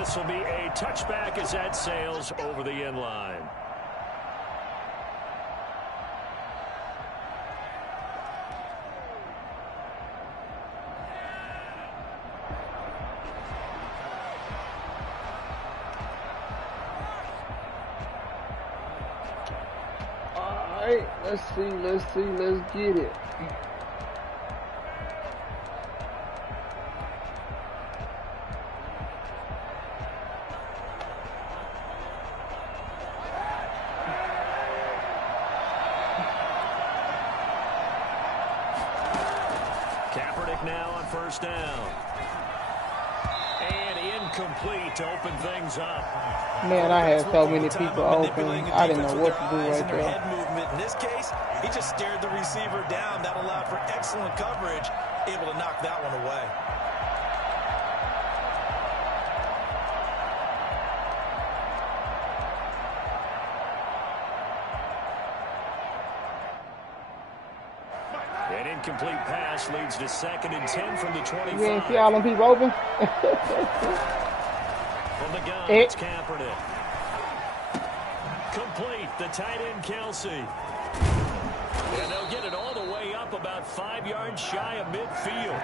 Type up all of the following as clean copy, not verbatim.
this will be a touchback as that sails over the end line. All right, let's get it. Now on first down. And incomplete to open things up. Man, I had so many people open. I didn't know what to do right there. Head movement. In this case, he just stared the receiver down. That allowed for excellent coverage. Able to knock that one away. An incomplete pass leads to 2nd and 10 from the 25. You ain't see all them people open? From the gun, it's Kaepernick. Complete, the tight end Kelsey. And they'll get it all the way up about 5 yards shy of midfield.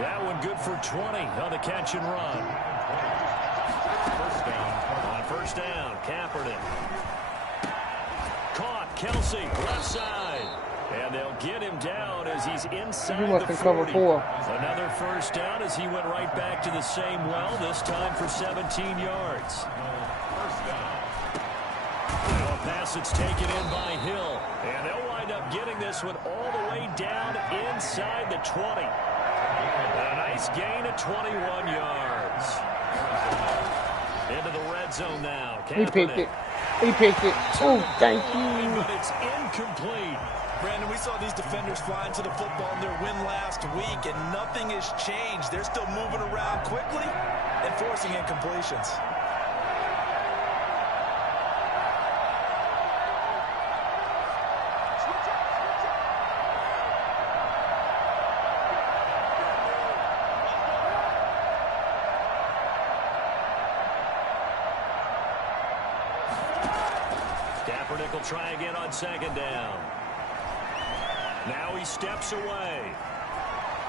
That one good for 20 on the catch and run. First down. On first down, Kaepernick. Caught, Kelsey, left side. And they'll get him down as he's inside the 40. Cover 4. Another first down as he went right back to the same well, this time for 17 yards. Now a pass that's taken in by Hill. And they'll wind up getting this one all the way down inside the 20. A nice gain of 21 yards. Into the red zone now. He picked it. Oh, thank you. But it's incomplete. Brandon, we saw these defenders flying to the football in their win last week, and nothing has changed. They're still moving around quickly and forcing incompletions. Kaepernick will try again on 2nd down. Now he steps away.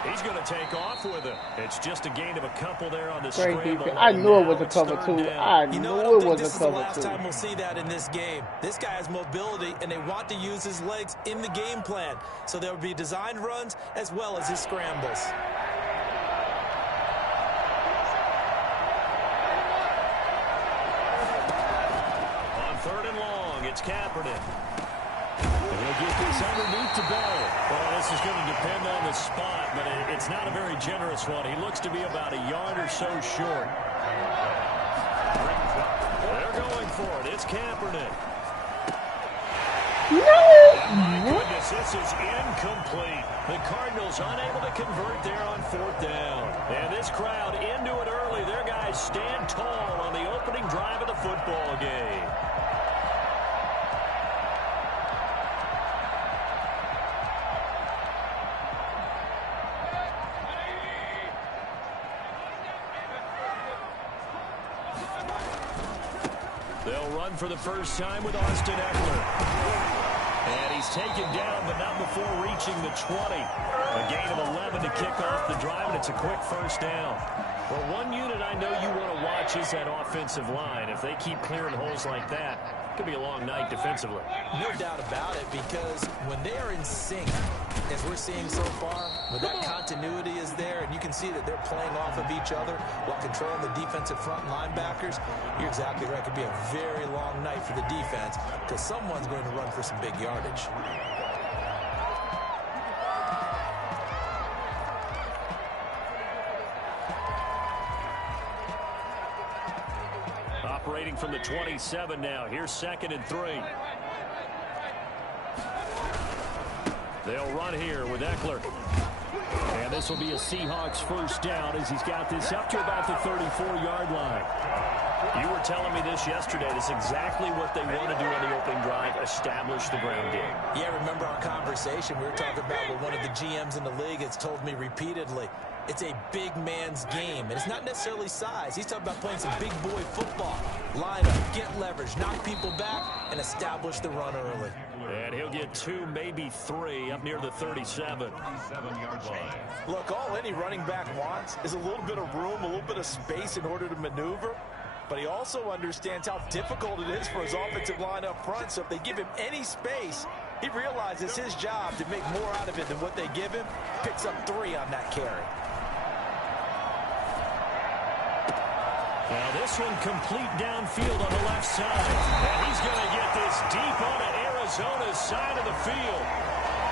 He's going to take off with it. It's just a gain of a couple there on the scramble. I knew it was a cover 2. I knew it was a cover 2. Last time we'll see that in this game. This guy has mobility, and they want to use his legs in the game plan. So there will be designed runs as well as his scrambles. On 3rd and long, it's Kaepernick. He'll get this underneath to Bell. Well, this is going to depend on the spot, but it's not a very generous one. He looks to be about a yard or so short. They're going for it. It's Kaepernick. No! My goodness, this is incomplete. The Cardinals unable to convert there on 4th down. And this crowd into it early. Their guys stand tall on the opening drive of the football game. They'll run for the first time with Austin Eckler. And he's taken down, but not before reaching the 20. A gain of 11 to kick off the drive, and it's a quick first down. Well, one unit I know you want to watch is that offensive line. If they keep clearing holes like that, it could be a long night defensively. No doubt about it, because when they are in sync, as we're seeing so far, when that continuity is there, and you can see that they're playing off of each other while controlling the defensive front linebackers, you're exactly right. It could be a very long night for the defense, because someone's going to run for some big yardage. Operating from the 27 now. Here's 2nd and 3. They'll run here with Eckler. And this will be a Seahawks first down as he's got this up to about the 34-yard line. You were telling me this yesterday. This is exactly what they want to do on the opening drive, establish the ground game. Yeah, remember our conversation. We were talking about what one of the GMs in the league has told me repeatedly. it's a big man's game. And it's not necessarily size. He's talking about playing some big boy football. Line up, get leverage, knock people back, and establish the run early. And he'll get 2, maybe 3 up near the 37. 37-yard line. Look, all any running back wants is a little bit of room, a little bit of space in order to maneuver. But he also understands how difficult it is for his offensive line up front. So if they give him any space, he realizes his job to make more out of it than what they give him. Picks up 3 on that carry. Now this one complete downfield on the left side. And he's going to get this deep onto Arizona's side of the field.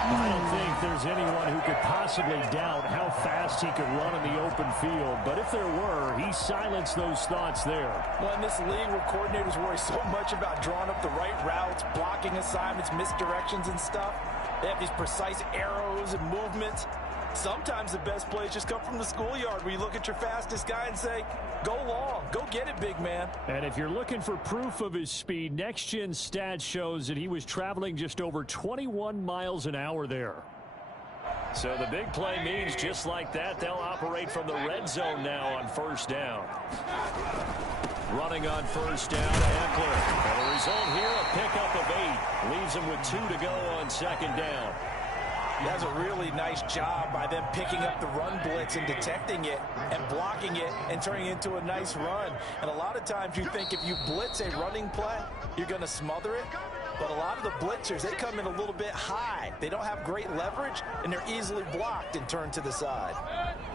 I don't think there's anyone who could possibly doubt how fast he could run in the open field. But if there were, he silenced those thoughts there. Well, in this league where coordinators worry so much about drawing up the right routes, blocking assignments, misdirections and stuff, they have these precise arrows and movements. Sometimes the best plays just come from the schoolyard where you look at your fastest guy and say, go long, go get it, big man. And if you're looking for proof of his speed, Next Gen Stats shows that he was traveling just over 21 miles an hour there. So the big play means just like that, they'll operate from the red zone now on first down. Running on first down, Eckler. And the result here, a pickup of 8. Leaves him with 2 to go on second down. He does a really nice job by them picking up the run blitz and detecting it and blocking it and turning it into a nice run. And a lot of times you think if you blitz a running play, you're going to smother it. But a lot of the blitzers, they come in a little bit high. They don't have great leverage, and they're easily blocked and turned to the side.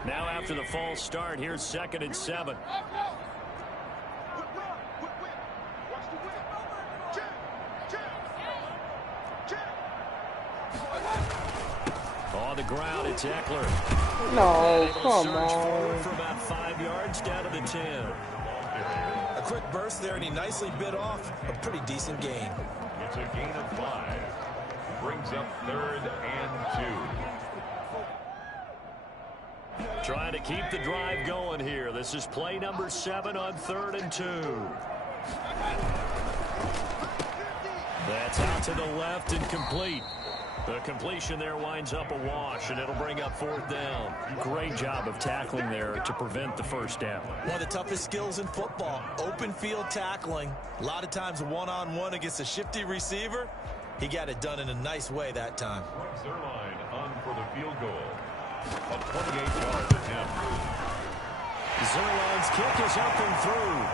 Now after the false start, here's 2nd and 7. On the ground, it's Eckler. No, come on. For about 5 yards down to the 10. A quick burst there, and he nicely bit off a pretty decent gain. It's a gain of 5. Brings up 3rd and 2. Trying to keep the drive going here. This is play number 7 on 3rd and 2. That's out to the left and complete. The completion there winds up a wash, and it'll bring up 4th down. Great job of tackling there to prevent the first down. One of the toughest skills in football, open field tackling. A lot of times one-on-one against a shifty receiver. He got it done in a nice way that time. Zerline on for the field goal. A 28-yard attempt. Zerline's kick is up and through.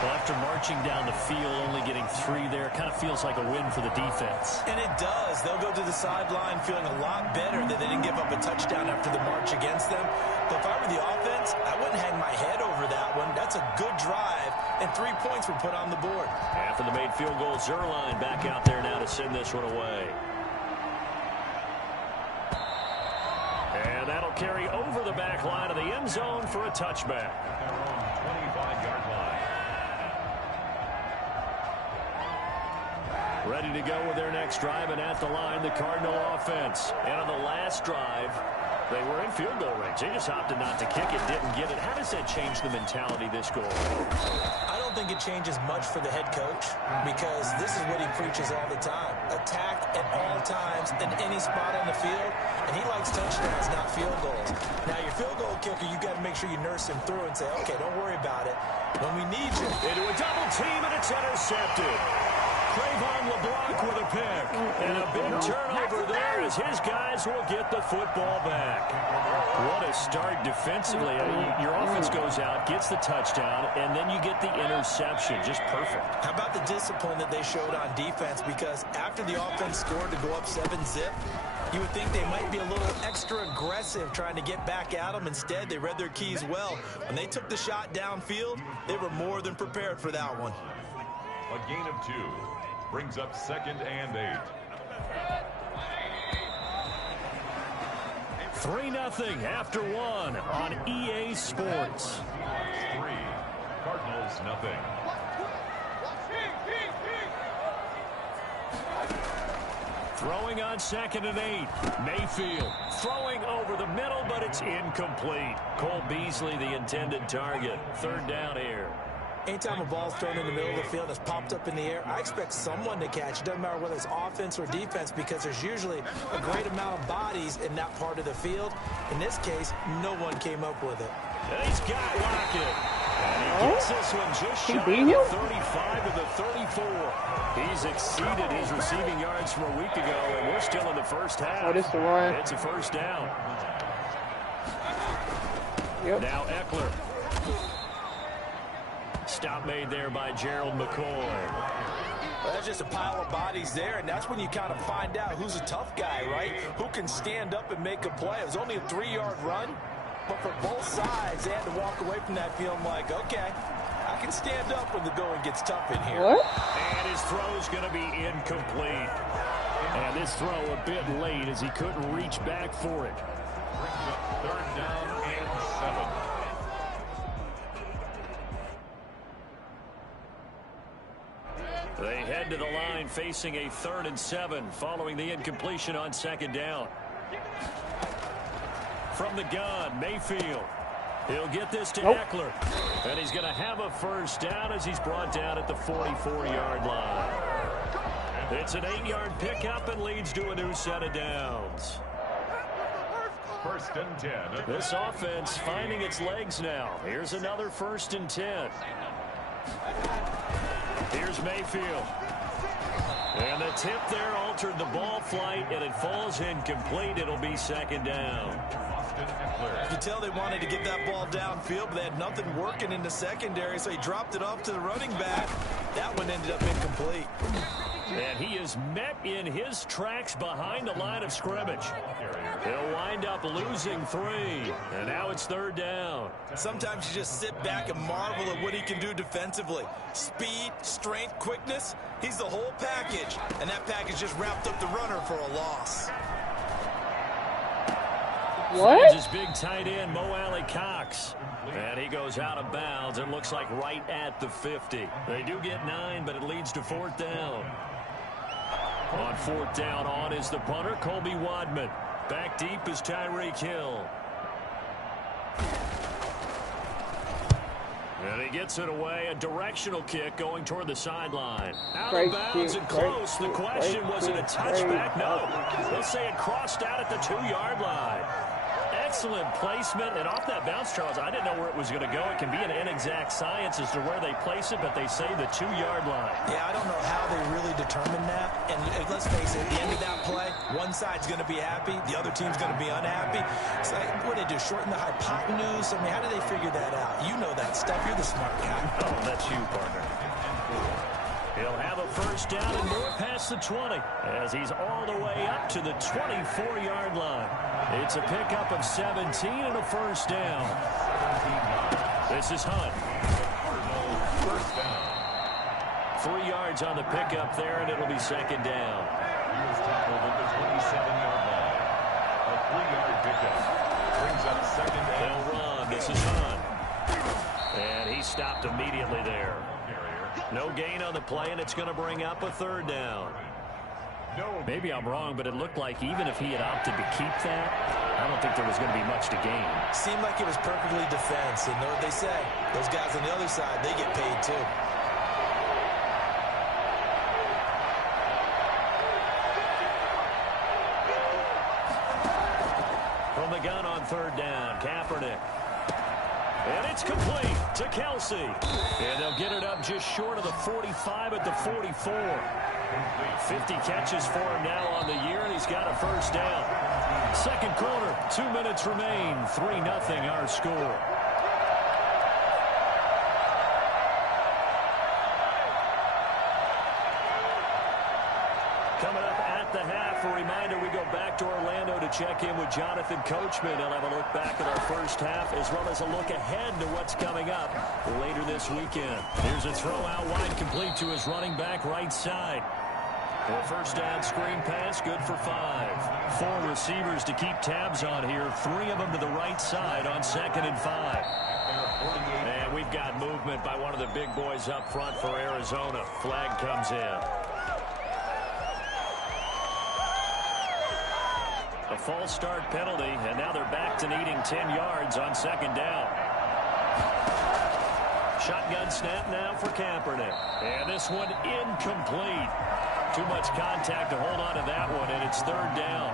Well, after marching down the field, only getting 3 there, kind of feels like a win for the defense. And it does. They'll go to the sideline feeling a lot better that they didn't give up a touchdown after the march against them. But if I were the offense, I wouldn't hang my head over that one. That's a good drive, and 3 points were put on the board. After the made field goal, Zerline back out there now to send this one away. And that'll carry over the back line of the end zone for a touchback. Their own 25-yard line. Ready to go with their next drive, and at the line, the Cardinal offense. And on the last drive, they were in field goal range. They just opted not to kick it, didn't get it. How does that change the mentality this goal? I don't think it changes much for the head coach because this is what he preaches all the time. Attack at all times in any spot on the field, and he likes touchdowns, not field goals. Now, your field goal kicker, you got to make sure you nurse him through and say, okay, don't worry about it. When we need you. Into a double team, and it's intercepted. Cravon LeBlanc with a pick. And a big turnover there as his guys will get the football back. What a start defensively. Your offense goes out, gets the touchdown, and then you get the interception. Just perfect. How about the discipline that they showed on defense? Because after the offense scored to go up 7-zip, you would think they might be a little extra aggressive trying to get back at them. Instead, they read their keys well. When they took the shot downfield, they were more than prepared for that one. A gain of 2. Brings up 2nd and 8. 3-0 after 1 on EA Sports. 3. Cardinals nothing. Throwing on 2nd and 8. Mayfield throwing over the middle, but it's incomplete. Cole Beasley, the intended target. 3rd down here. Anytime a ball's thrown in the middle of the field and it's popped up in the air, I expect someone to catch it. Doesn't matter whether it's offense or defense, because there's usually a great amount of bodies in that part of the field. In this case, no one came up with it. And he's got Lockett. And he gets this one just shy of the 35 to the 34. He's exceeded his receiving yards from a week ago, and we're still in the first half. Oh, this is the one. It's a first down. Yep. Now Eckler. Stop made there by Gerald McCoy. Well, that's just a pile of bodies there, and that's when you kind of find out who's a tough guy, right? Who can stand up and make a play. It was only a 3-yard run, but for both sides, they had to walk away from that feeling like, okay, I can stand up when the going gets tough in here. What? And his throw's going to be incomplete. And this throw a bit late as he couldn't reach back for it. Third down and 7. They head to the line facing a 3rd and 7 following the incompletion on 2nd down. From the gun, Mayfield. He'll get this to Eckler. And he's going to have a first down as he's brought down at the 44-yard line. It's an 8-yard pickup and leads to a new set of downs. 1st and 10. This offense finding its legs now. Here's another 1st and 10. Here's Mayfield. And the tip there altered the ball flight, and it falls incomplete. It'll be 2nd down. You could tell they wanted to get that ball downfield, but they had nothing working in the secondary, so he dropped it off to the running back. That one ended up incomplete. And he is met in his tracks behind the line of scrimmage. He'll wind up losing 3, and now it's 3rd down. Sometimes you just sit back and marvel at what he can do defensively. Speed, strength, quickness, he's the whole package, and that package just wrapped up the runner for a loss. What? His big tight end, Mo Alley Cox. And he goes out of bounds. It looks like right at the 50. They do get 9, but it leads to 4th down. On 4th down, on is the punter, Colby Wadman. Back deep is Tyreek Hill. And he gets it away. A directional kick going toward the sideline. Out of bounds and close. The question, was it a touchback? No. They'll say it crossed out at the 2-yard line. Excellent placement, and off that bounce, Charles, I didn't know where it was going to go. It can be an inexact science as to where they place it, but they say the 2-yard line. Yeah, I don't know how they really determine that. And let's face it, at the end of that play, one side's going to be happy, the other team's going to be unhappy. It's like, what do they do, shorten the hypotenuse? I mean, how do they figure that out? You know that stuff. You're the smart guy. Oh, that's you, partner. He'll have a first down and more past the 20 as he's all the way up to the 24-yard line. It's a pickup of 17 and a first down. This is Hunt. 3 yards on the pickup there, and it'll be 2nd down. He was tackled at the 27-yard line. A 3-yard pickup brings up 2nd down. They'll run. This is Hunt. And he stopped immediately there. No gain on the play, and it's going to bring up a 3rd down. Maybe I'm wrong, but it looked like even if he had opted to keep that, I don't think there was going to be much to gain. Seemed like it was perfectly defense, and know what they say. Those guys on the other side, they get paid too. From the gun on 3rd down, Kaepernick. And it's complete to Kelsey. And they'll get it up just short of the 45 at the 44. 50 catches for him now on the year, and he's got a first down. 2nd quarter, 2 minutes remain. 3-0 our score. Coming up at the half, a reminder, we go back to Orlando to check in with Jonathan Coachman. He'll have a look back at our first half as well as a look ahead to what's coming up later this weekend. Here's a throw out wide, complete to his running back right side. A first down screen pass, good for 5. 4 receivers to keep tabs on here. 3 of them to the right side on 2nd and 5. And we've got movement by one of the big boys up front for Arizona. Flag comes in. A false start penalty, and now they're back to needing 10 yards on 2nd down. Shotgun snap now for Kaepernick. And this one incomplete. Too much contact to hold on to that one, and it's third down.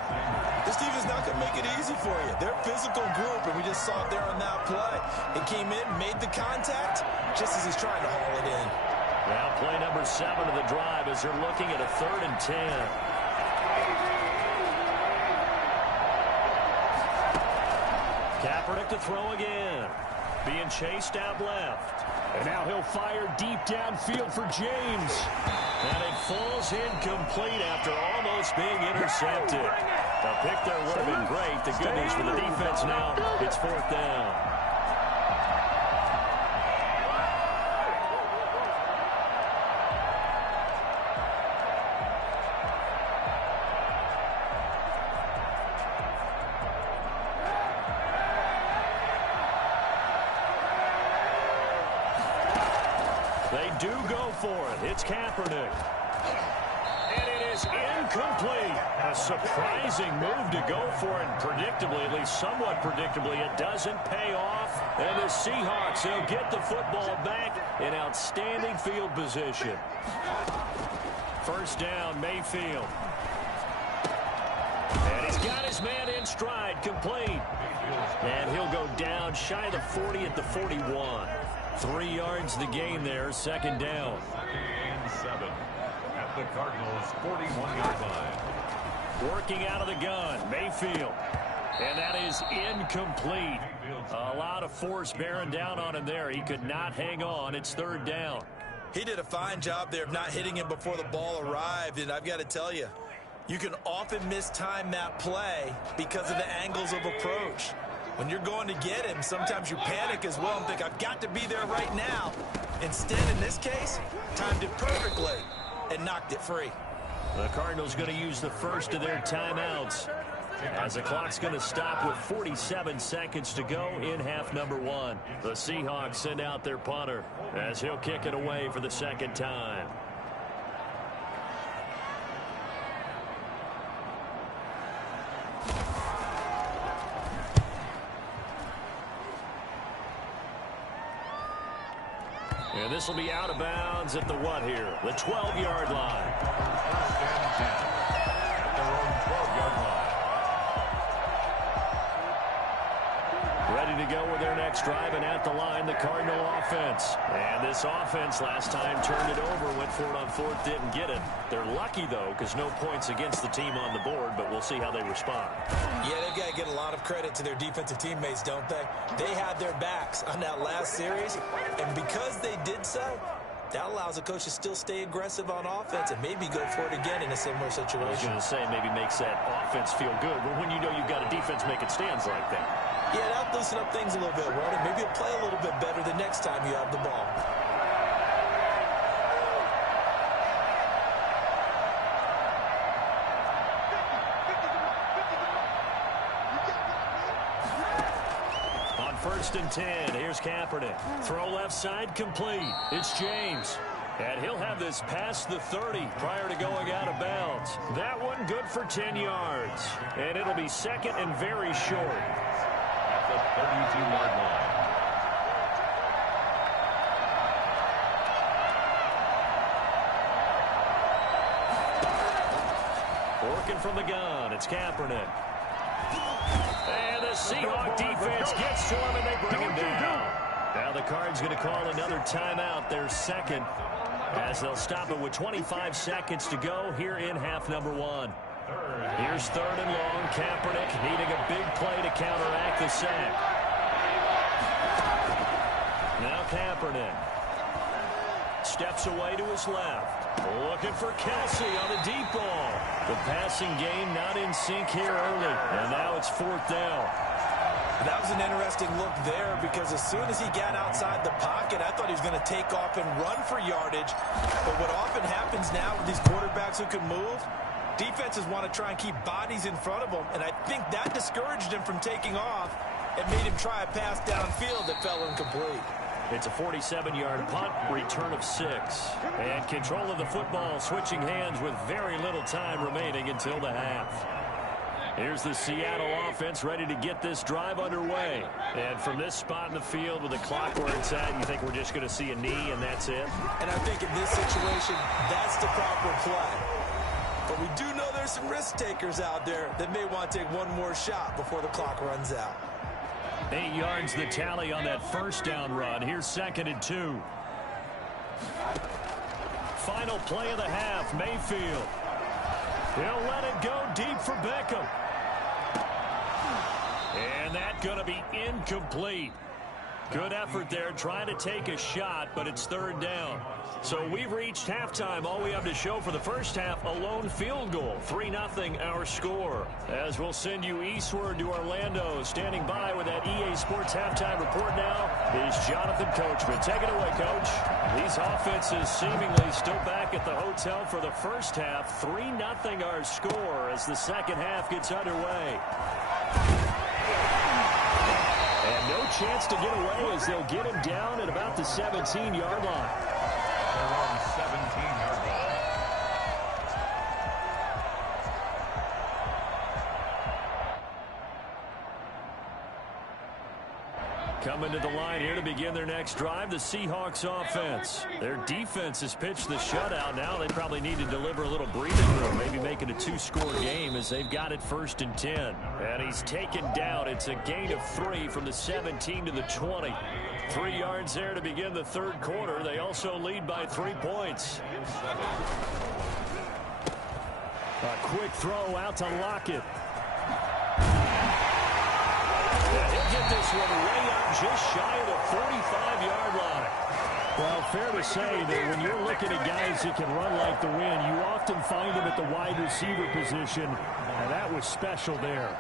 This team is not going to make it easy for you. They're a physical group, and we just saw it there on that play. It came in, made the contact, just as he's trying to haul it in. Now play number 7 of the drive as they're looking at a 3rd and 10. Kaepernick to throw again. Being chased out left. And now he'll fire deep downfield for James. And it falls incomplete after almost being intercepted. The pick there would have been great. The good news for the defense now, it's 4th down. They do go for it. It's Kaepernick. And it is incomplete. A surprising move to go for it. And predictably, at least somewhat predictably, it doesn't pay off. And the Seahawks, they'll get the football back in outstanding field position. First down, Mayfield. And he's got his man in stride, complete. And he'll go down shy of the 40 at the 41. 3 yards the gain there, second down. 2nd and 7 at the Cardinals' 41-yard line. Working out of the gun, Mayfield. And that is incomplete. A lot of force bearing down on him there. He could not hang on. It's 3rd down. He did a fine job there of not hitting him before the ball arrived, and I've got to tell you, you can often mistime that play because of the angles of approach. When you're going to get him, sometimes you panic as well and think, I've got to be there right now. Instead, in this case, timed it perfectly and knocked it free. The Cardinals going to use the first of their timeouts as the clock's going to stop with 47 seconds to go in half number 1. The Seahawks send out their punter as he'll kick it away for the second time. And this will be out of bounds at the what here? The 12-yard line. 1st and 10 at their own 12-yard line. Ready to go with their next drive, and at the line, the Cardinal offense. And this offense last time turned it over, went for it on 4th, didn't get it. They're lucky, though, because no points against the team on the board, but we'll see how they respond. Yeah, they've got to get a lot of credit to their defensive teammates, don't they? They had their backs on that last series, and because they did so, that allows the coach to still stay aggressive on offense and maybe go for it again in a similar situation. I was going to say maybe makes that offense feel good, but when you know you've got a defense making stands like that. Yeah, that'll loosen up things a little bit, Ward. Maybe you'll play a little bit better the next time you have the ball. On 1st and 10, here's Kaepernick. Throw left side, complete. It's James. And he'll have this past the 30 prior to going out of bounds. That one good for 10 yards. And it'll be second and very short. At the 32-yard line. Working from the gun, it's Kaepernick. And the Seahawk defense gets to him, and they bring him down. Now the Cards going to call another timeout, their second, as they'll stop it with 25 seconds to go here in half number 1. Here's 3rd and long. Kaepernick needing a big play to counteract the sack. Now Kaepernick steps away to his left. Looking for Kelsey on the deep ball. The passing game not in sync here early. And now it's 4th down. That was an interesting look there because as soon as he got outside the pocket, I thought he was going to take off and run for yardage. But what often happens now with these quarterbacks who can move, defenses want to try and keep bodies in front of them, and I think that discouraged him from taking off and made him try a pass downfield that fell incomplete. It's a 47-yard punt, return of 6. And control of the football switching hands with very little time remaining until the half. Here's the Seattle offense ready to get this drive underway. And from this spot in the field with the clock where it's at, you think we're just going to see a knee and that's it? And I think in this situation, that's the proper play. But we do know there's some risk takers out there that may want to take one more shot before the clock runs out. 8 yards the tally on that first down run. Here's 2nd and 2. Final play of the half, Mayfield. He'll let it go deep for Beckham. And that's going to be incomplete. Good effort there trying to take a shot, but it's 3rd down. So we've reached halftime. All we have to show for the first half, a lone field goal. 3-0 our score. As we'll send you eastward to Orlando. Standing by with that EA Sports halftime report now is Jonathan Coachman. Take it away, Coach. These offenses seemingly still back at the hotel for the first half. 3-0 our score as the second half gets underway. And no chance to get away as they'll get him down at about the 17-yard line. Around 17-yard line. Coming to the line here to begin their next drive, the Seahawks offense. Their defense has pitched the shutout. Now they probably need to deliver a little breathing room, maybe make it a 2-score game as they've got it 1st and 10. And he's taken down. It's a gain of 3 from the 17 to the 20. 3 yards there to begin the 3rd quarter. They also lead by 3 points. A quick throw out to Lockett. He'll get this one way up just shy of the 45-yard line. Well, fair to say that when you're looking at guys that can run like the wind, you often find them at the wide receiver position, and that was special there.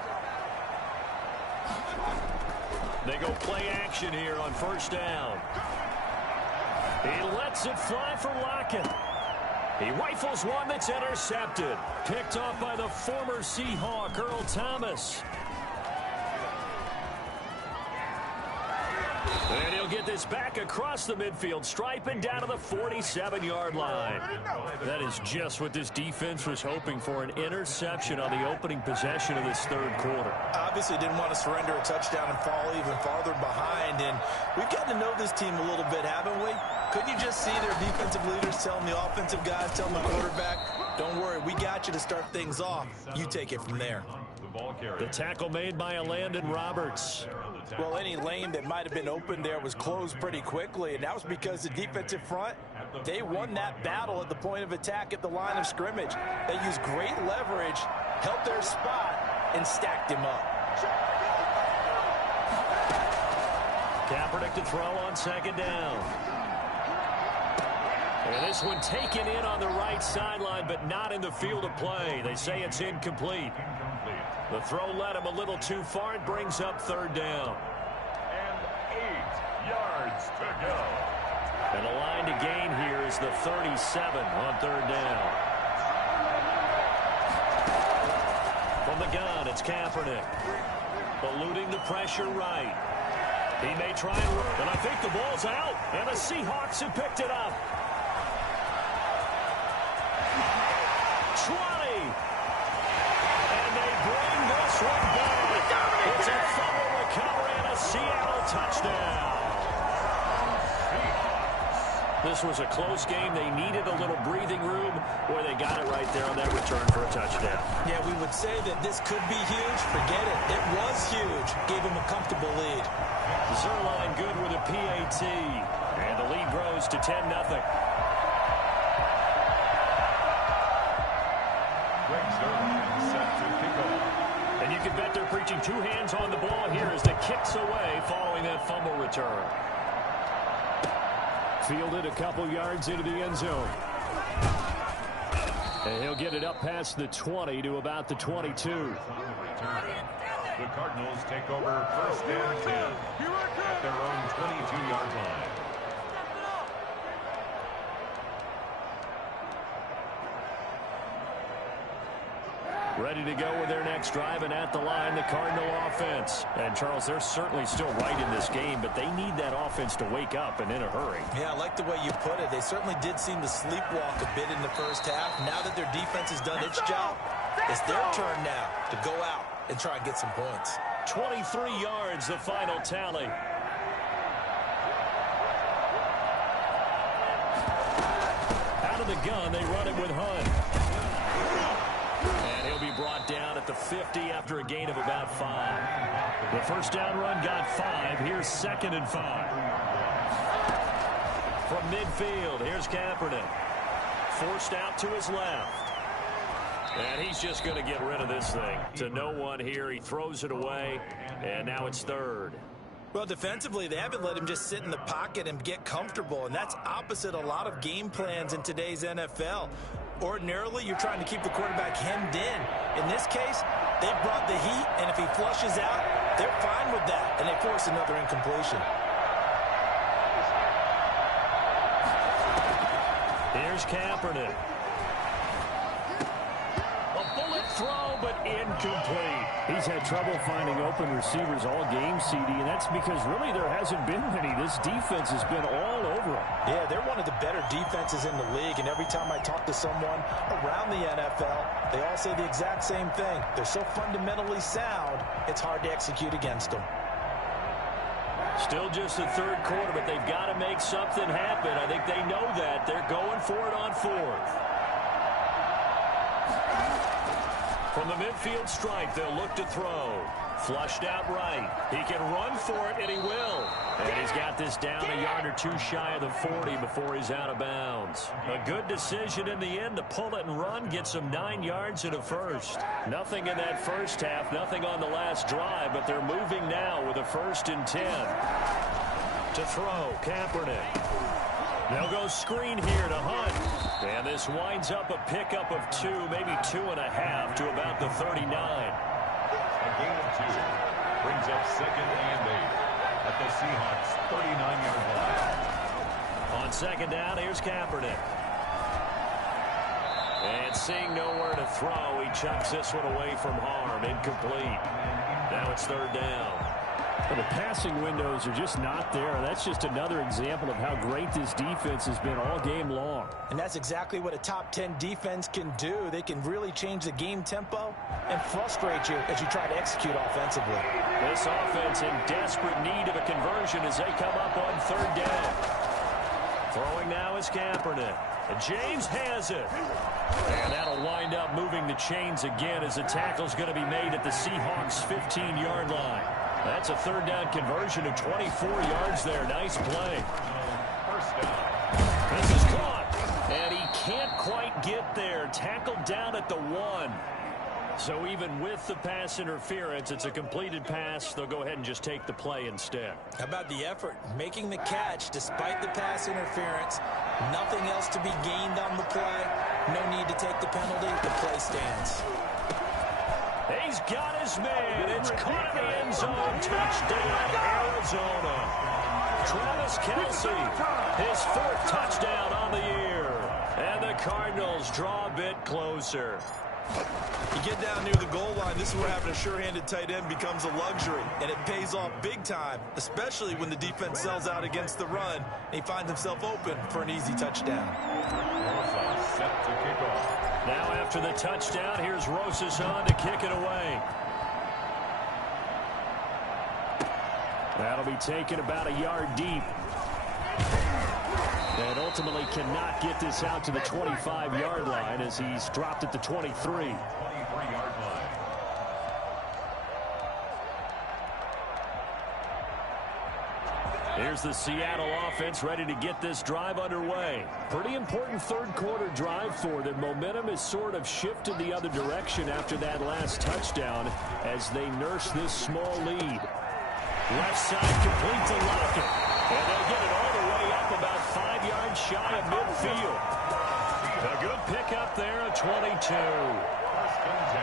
They go play action here on 1st down. He lets it fly for Lockett. He rifles one that's intercepted. Picked off by the former Seahawk, Earl Thomas. And he'll get this back across the midfield stripe and down to the 47-yard line. That is just what this defense was hoping for, an interception on the opening possession of this 3rd quarter. Obviously didn't want to surrender a touchdown and fall even farther behind. And we've gotten to know this team a little bit, haven't we? Couldn't you just see their defensive leaders telling the offensive guys, telling the quarterback, don't worry, we got you to start things off. You take it from there. The tackle made by Landon Roberts. Well, any lane that might have been open there was closed pretty quickly, and that was because the defensive front, they won that battle at the point of attack at the line of scrimmage. They used great leverage, held their spot, and stacked him up. Kaepernick to throw on 2nd down. And this one taken in on the right sideline, but not in the field of play. They say it's incomplete. The throw led him a little too far. It brings up 3rd down. And 8 yards to go. And the line to gain here is the 37 on 3rd down. From the gun, it's Kaepernick. Eluding the pressure right. He may try and run, and I think the ball's out. And the Seahawks have picked it up. 20. And they bring this one back. It's a fumble recovery and a Seattle touchdown. This was a close game. They needed a little breathing room. Boy, they got it right there on that return for a touchdown. Yeah, we would say that this could be huge. Forget it. It was huge. Gave him a comfortable lead. Zerline good with a PAT. And the lead grows to 10-0. And you can bet they're preaching 2 hands on the ball here as the kick's away following that fumble return. Fielded a couple yards into the end zone. And he'll get it up past the 20 to about the 22. The Cardinals take over 1st and 10 at their own 22-yard line. Ready to go with their next drive, and at the line, the Cardinal offense. And, Charles, they're certainly still right in this game, but they need that offense to wake up and in a hurry. Yeah, I like the way you put it. They certainly did seem to sleepwalk a bit in the first half. Now that their defense has done its job, It's their turn now to go out and try and get some points. 23 yards, the final tally. Out of the gun, they run it with Hunt. And he'll be brought down at the 50 after a gain of about 5. The first down run got 5. Here's 2nd and 5. From midfield, here's Kaepernick. Forced out to his left. And he's just going to get rid of this thing. To no one here. He throws it away, and now it's 3rd. Well, defensively, they haven't let him just sit in the pocket and get comfortable, and that's opposite a lot of game plans in today's NFL. Ordinarily, you're trying to keep the quarterback hemmed in. In this case, they brought the heat, and if he flushes out, they're fine with that, and they force another incompletion. Here's Kaepernick. A bullet throw, but incomplete. He's had trouble finding open receivers all game, CD, and that's because really there hasn't been many. This defense has been all over him. Yeah, they're one of the better defenses in the league, and every time I talk to someone around the NFL, they all say the exact same thing. They're so fundamentally sound, it's hard to execute against them. Still just the 3rd quarter, but they've got to make something happen. I think they know that. They're going for it on 4th. From the midfield stripe, they'll look to throw. Flushed out right. He can run for it, and he will. And he's got this down a yard or 2 shy of the 40 before he's out of bounds. A good decision in the end to pull it and run, gets him 9 yards in a first. Nothing in that first half, nothing on the last drive, but they're moving now with a 1st and 10. To throw, Kaepernick. They'll go screen here to Hunt. And this winds up a pickup of 2, maybe 2.5 to about the 39. A gain of 2 brings up 2nd and 8 at the Seahawks' 39-yard line. On 2nd down, here's Kaepernick. And seeing nowhere to throw, he chucks this one away from harm. Incomplete. Now it's 3rd down. Well, the passing windows are just not there. That's just another example of how great this defense has been all game long. And that's exactly what a top 10 defense can do. They can really change the game tempo and frustrate you as you try to execute offensively. This offense in desperate need of a conversion as they come up on 3rd down. Throwing now is Kaepernick. And James has it. And that'll wind up moving the chains again as the tackle's going to be made at the Seahawks' 15-yard line. That's a 3rd down conversion of 24 yards there. Nice play. First down. This is caught. And he can't quite get there. Tackled down at the 1. So even with the pass interference, it's a completed pass. They'll go ahead and just take the play instead. How about the effort? Making the catch despite the pass interference. Nothing else to be gained on the play. No need to take the penalty. The play stands. He's got his man. It's caught in the end zone. Touchdown, Arizona. Travis Kelce, his 4th touchdown on the year. And the Cardinals draw a bit closer. You get down near the goal line, this is where having a sure-handed tight end becomes a luxury, and it pays off big time, especially when the defense sells out against the run, and he finds himself open for an easy touchdown. Rosa set to kick off. Now after the touchdown, here's Rosas on to kick it away. That'll be taken about a yard deep. And ultimately cannot get this out to the 25-yard line as he's dropped at the 23. 23-yard line. Here's the Seattle offense ready to get this drive underway. Pretty important 3rd quarter drive for them. Momentum has sort of shifted the other direction after that last touchdown as they nurse this small lead. Left side complete to Lockett. And they'll get it all the way up about 5 yards shy of midfield. A good pickup there at 22.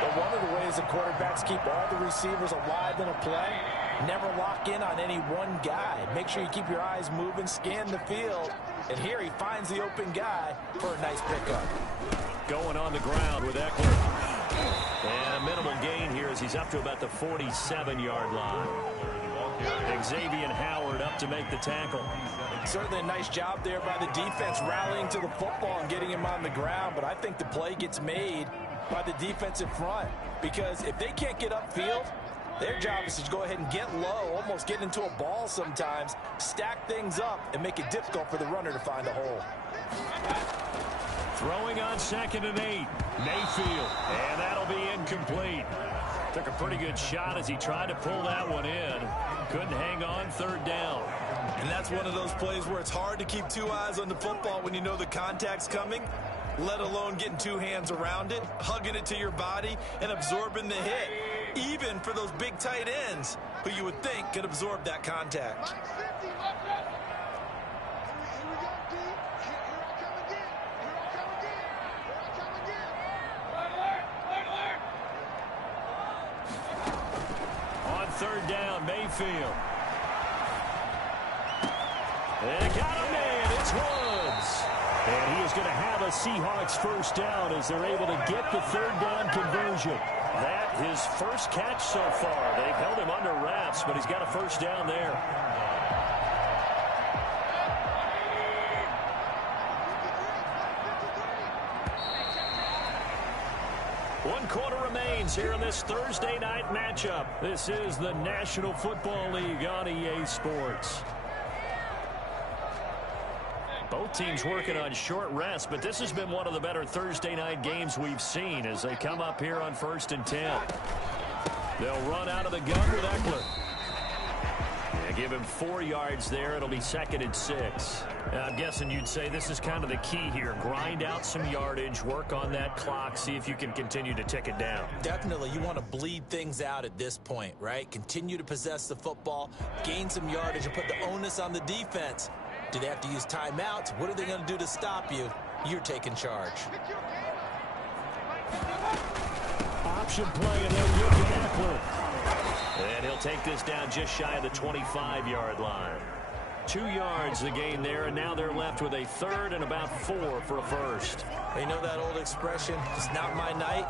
But one of the ways the quarterbacks keep all the receivers alive in a play, never lock in on any one guy. Make sure you keep your eyes moving, scan the field. And here he finds the open guy for a nice pickup. Going on the ground with Eckler. And a minimal gain here as he's up to about the 47-yard line. Xavier Howard up to make the tackle. Certainly a nice job there by the defense rallying to the football and getting him on the ground, but I think the play gets made by the defensive front, because if they can't get upfield, their job is to go ahead and get low, almost get into a ball sometimes, stack things up, and make it difficult for the runner to find a hole. Throwing on 2nd and 8. Mayfield, and that'll be incomplete. Took a pretty good shot as he tried to pull that one in. Couldn't hang on 3rd down. And that's one of those plays where it's hard to keep 2 eyes on the football when you know the contact's coming, let alone getting 2 hands around it, hugging it to your body, and absorbing the hit, even for those big tight ends who you would think could absorb that contact. On 3rd down, Mayfield. They got him in. It's Woods. And he is going to have a Seahawks 1st down as they're able to get the 3rd down conversion. That his first catch so far. They've held him under wraps, but he's got a 1st down there. One quarter remains here in this Thursday night matchup. This is the National Football League on EA Sports. Both teams working on short rest, but this has been one of the better Thursday night games we've seen as they come up here on 1st and 10. They'll run out of the gun with Eckler. Yeah, give him 4 yards there. It'll be 2nd and 6. I'm guessing you'd say this is kind of the key here. Grind out some yardage, work on that clock, see if you can continue to tick it down. Definitely, you want to bleed things out at this point, right? Continue to possess the football, gain some yardage, and put the onus on the defense. Do they have to use timeouts? What are they going to do to stop you? You're taking charge. Option play, and they'll look at Eckler. And he'll take this down just shy of the 25-yard line. 2 yards the gain there, and now they're left with a 3rd and about 4 for a 1st. You know that old expression, it's not my night?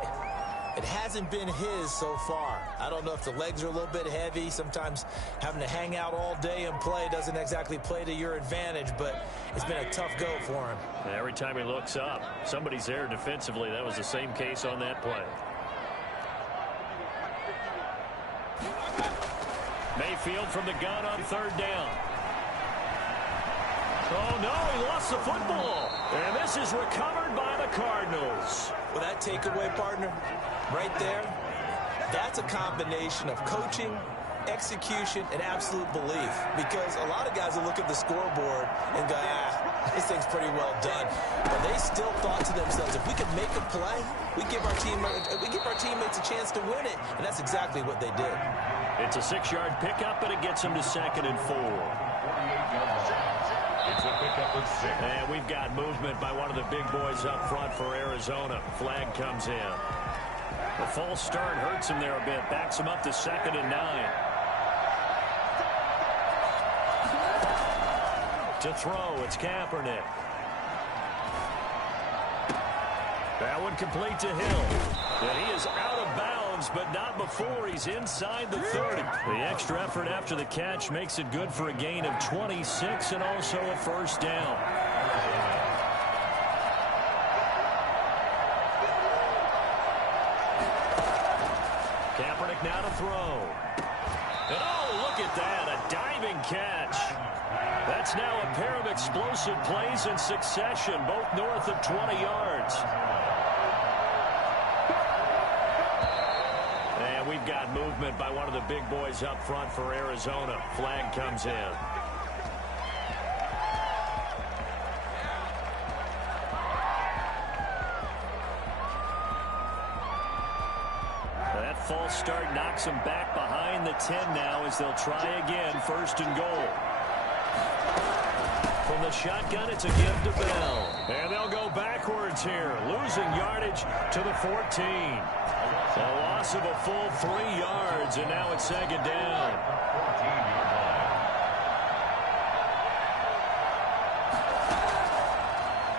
It hasn't been his so far. I don't know if the legs are a little bit heavy. Sometimes having to hang out all day and play doesn't exactly play to your advantage, but it's been a tough go for him. Every time he looks up, somebody's there defensively. That was the same case on that play. Mayfield from the gun on 3rd down. Oh, no, he lost the football. And this is recovered by the Cardinals. Well, that takeaway, partner, right there, that's a combination of coaching, execution, and absolute belief. Because a lot of guys will look at the scoreboard and go, this thing's pretty well done. But they still thought to themselves, if we could make a play, we give our teammates a chance to win it. And that's exactly what they did. It's a 6-yard pickup, but it gets them to 2nd and 4. It's a pickup of 6. And we've got movement by one of the big boys up front for Arizona. Flag comes in. The false start hurts him there a bit. Backs him up to 2nd and 9. To throw, it's Kaepernick. That one complete to Hill. And he is out of bounds, but not before he's inside the 30. The extra effort after the catch makes it good for a gain of 26 and also a 1st down. Kaepernick now to throw. And oh, look at that, a diving catch. That's now a pair of explosive plays in succession, both north of 20 yards. And we've got movement by one of the big boys up front for Arizona. Flag comes in. That false start knocks them back behind the 10 now as they'll try again, 1st and goal. From the shotgun, it's a give to Bell. And they'll go backwards here, losing yardage to the 14. A loss of a full 3 yards, and now it's 2nd down. 14-yard line.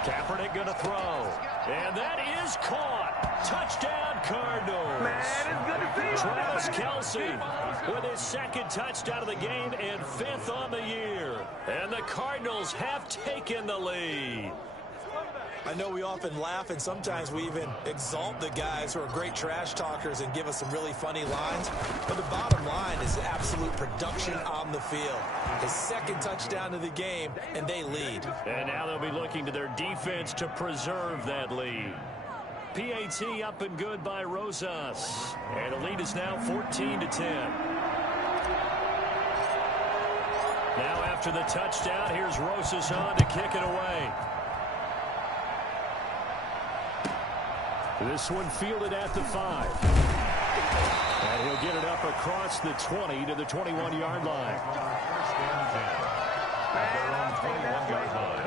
Kaepernick going to throw. And that is caught. Touchdown, Cardinals. Travis Kelce with his 2nd touchdown of the game and 5th on the year. And the Cardinals have taken the lead. I know we often laugh and sometimes we even exalt the guys who are great trash talkers and give us some really funny lines. But the bottom line is absolute production on the field. His second touchdown of the game, and they lead. And now they'll be looking to their defense to preserve that lead. PAT up and good by Rosas. And the lead is now 14-10. Now after the touchdown, here's Rosas on to kick it away. This one fielded at the 5. And he'll get it up across the 20 to the 21-yard line. First and 10. At their own 21-yard line.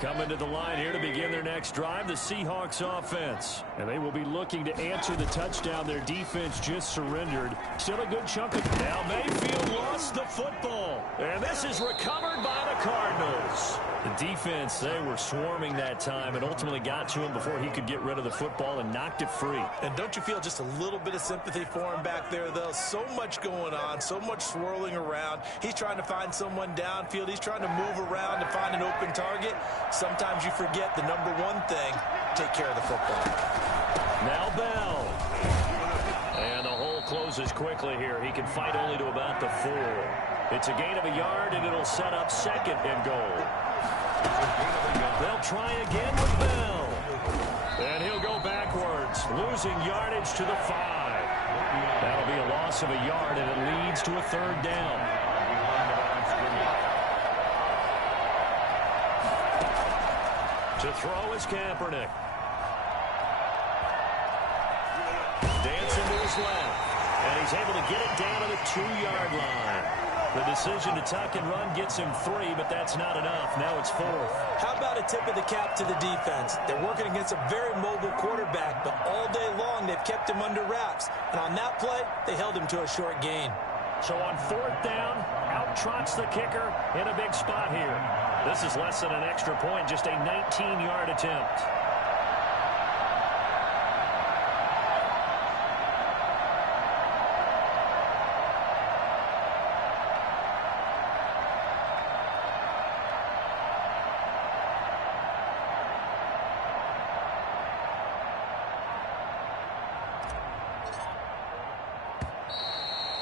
Coming to the line here to begin their next drive, the Seahawks offense. And they will be looking to answer the touchdown their defense just surrendered. Still a good chunk of it. Now Mayfield lost the football. And this is recovered by the Cardinals. The defense, they were swarming that time and ultimately got to him before he could get rid of the football and knocked it free. And don't you feel just a little bit of sympathy for him back there, though? So much going on, so much swirling around. He's trying to find someone downfield. He's trying to move around to find an open target. Sometimes you forget the number one thing, take care of the football. Now Bell. And the hole closes quickly here. He can fight only to about the 4. It's a gain of a yard, and it'll set up second and goal. They'll try again with Bell. And he'll go backwards, losing yardage to the 5. That'll be a loss of a yard, and it leads to a 3rd down. To throw is Kaepernick. Dancing to his left. And he's able to get it down to the 2-yard line. The decision to tuck and run gets him 3, but that's not enough. Now it's 4th. How about a tip of the cap to the defense? They're working against a very mobile quarterback, but all day long they've kept him under wraps. And on that play, they held him to a short gain. So on 4th down, out trots the kicker in a big spot here. This is less than an extra point, just a 19-yard attempt.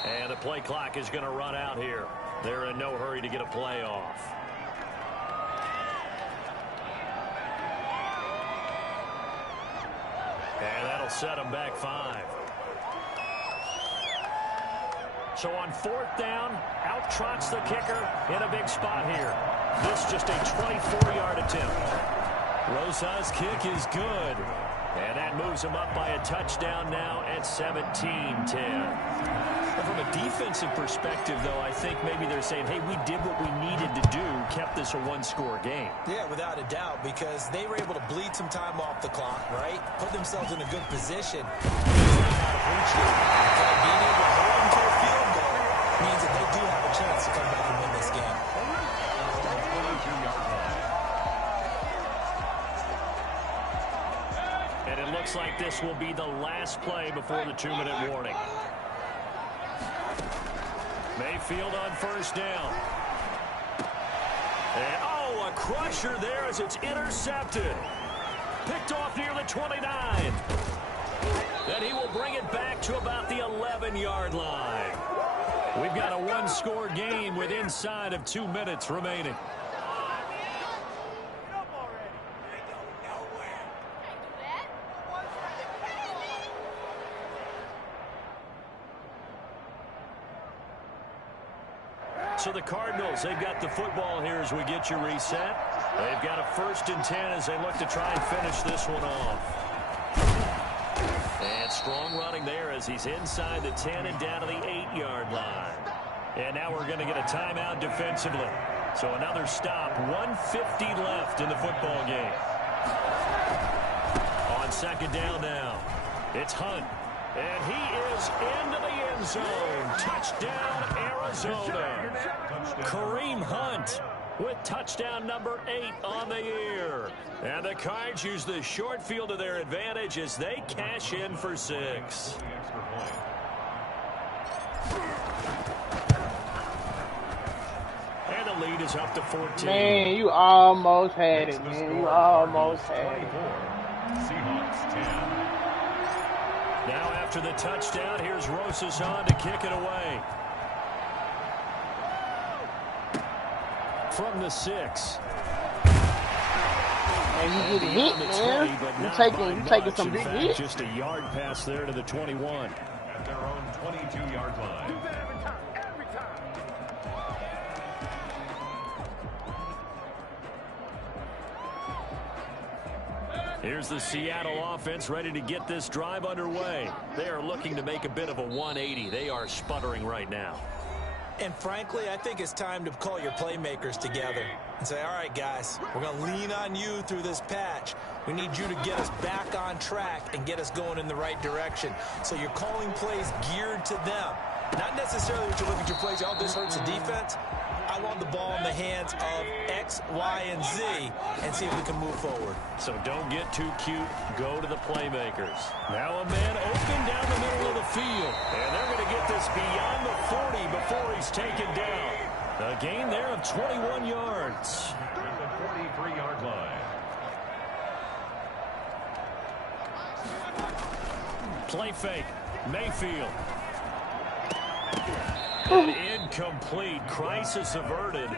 And the play clock is going to run out here. They're in no hurry to get a play off. And that'll set them back 5. So on 4th down, out trots the kicker in a big spot here. This just a 24-yard attempt. Rosas' kick is good. And that moves him up by a touchdown now at 17-10. From a defensive perspective, though, I think maybe they're saying, hey, we did what we needed to do, kept this a one-score game. Yeah, without a doubt, because they were able to bleed some time off the clock, right? Put themselves in a good position. Being able to hold them to a field goal means that they do have a chance to come back and win this game. And it looks like this will be the last play before the 2-minute warning. Mayfield on 1st down. And, oh, a crusher there as it's intercepted. Picked off near the 29. Then he will bring it back to about the 11-yard line. We've got a one-score game with inside of 2 minutes remaining. So the Cardinals, they've got the football here as we get you reset. They've got a 1st and 10 as they look to try and finish this one off. And strong running there as he's inside the 10 and down to the 8-yard line. And now we're going to get a timeout defensively. So another stop, 1:50 left in the football game. On 2nd down now, it's Hunt. And he is into the end zone. Touchdown, Arizona. Kareem Hunt with touchdown number 8 on the year. And the Cards use the short field to their advantage as they cash in for 6. And the lead is up to 14. Man, you almost had it, man. You almost had it. Seahawks 10. Now after the touchdown, here's Rosas on to kick it away. From the 6. And you getting hit, man. You taking some big hits. Just a yard pass there to the 21. At their own 22-yard line. Here's the Seattle offense ready to get this drive underway. They are looking to make a bit of a 180. They are sputtering right now. And frankly, I think it's time to call your playmakers together and say, all right, guys, we're going to lean on you through this patch. We need you to get us back on track and get us going in the right direction. So you're calling plays geared to them. Not necessarily what you look at your plays, oh, this hurts the defense. I want the ball in the hands of X, Y, and Z and see if we can move forward. So don't get too cute. Go to the playmakers. Now a man open down the middle of the field. And they're going to get this beyond the 40 before he's taken down. A gain there of 21 yards. At the 43-yard line. Play fake. Mayfield. And incomplete. Crisis averted.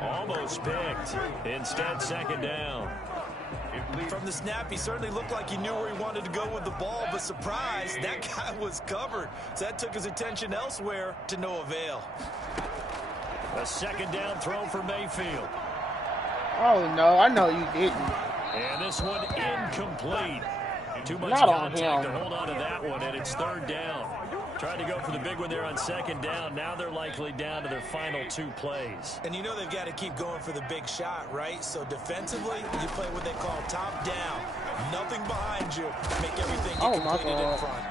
Almost picked. Instead, second down. From the snap, he certainly looked like he knew where he wanted to go with the ball, but surprise, that guy was covered. So that took his attention elsewhere to no avail. A second down throw for Mayfield. Oh, no, I know you didn't. And this one incomplete. Too much Not on contact him. to hold on to that one, and it's third down. Tried to go for the big one there on second down. Now they're likely down to their final 2 plays. And you know they've got to keep going for the big shot, right? So defensively, you play what they call top down. Nothing behind you. Make everything get completed in front.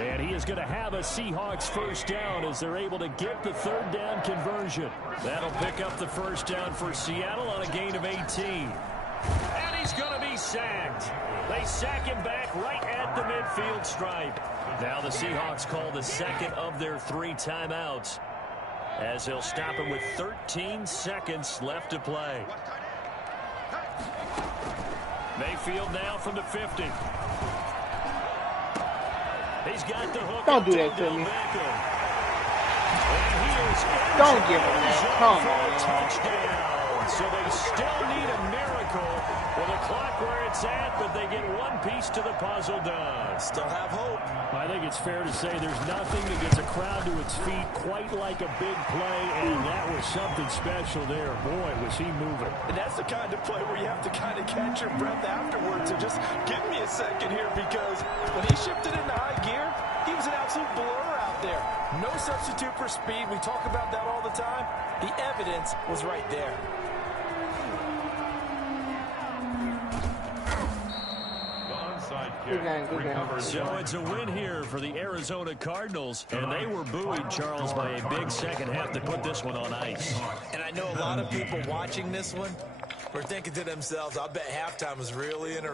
And he is going to have a Seahawks first down as they're able to get the third down conversion. That'll pick up the first down for Seattle on a gain of 18. And he's going to be sacked. They sack him back right at the midfield stripe. Now the Seahawks call the second of their 3 timeouts as they'll stop him with 13 seconds left to play. Mayfield now from the 50. He's got the hook. Don't do that to me. Don't give him that. Come on. Touchdown. So they still need a miracle with a clock where it's at, but they get one piece to the puzzle done. Still have hope. I think it's fair to say there's nothing that gets a crowd to its feet quite like a big play, and that was something special there. Boy, was he moving. And that's the kind of play where you have to kind of catch your breath afterwards and just give me a second here, because when he shifted into high gear, he was an absolute blur out there. No substitute for speed. We talk about that all the time. The evidence was right there. So it's a win here for the Arizona Cardinals, and they were buoyed, Charles, by a big second half to put this one on ice. And I know a lot of people watching this one were thinking to themselves, I bet halftime was really interesting.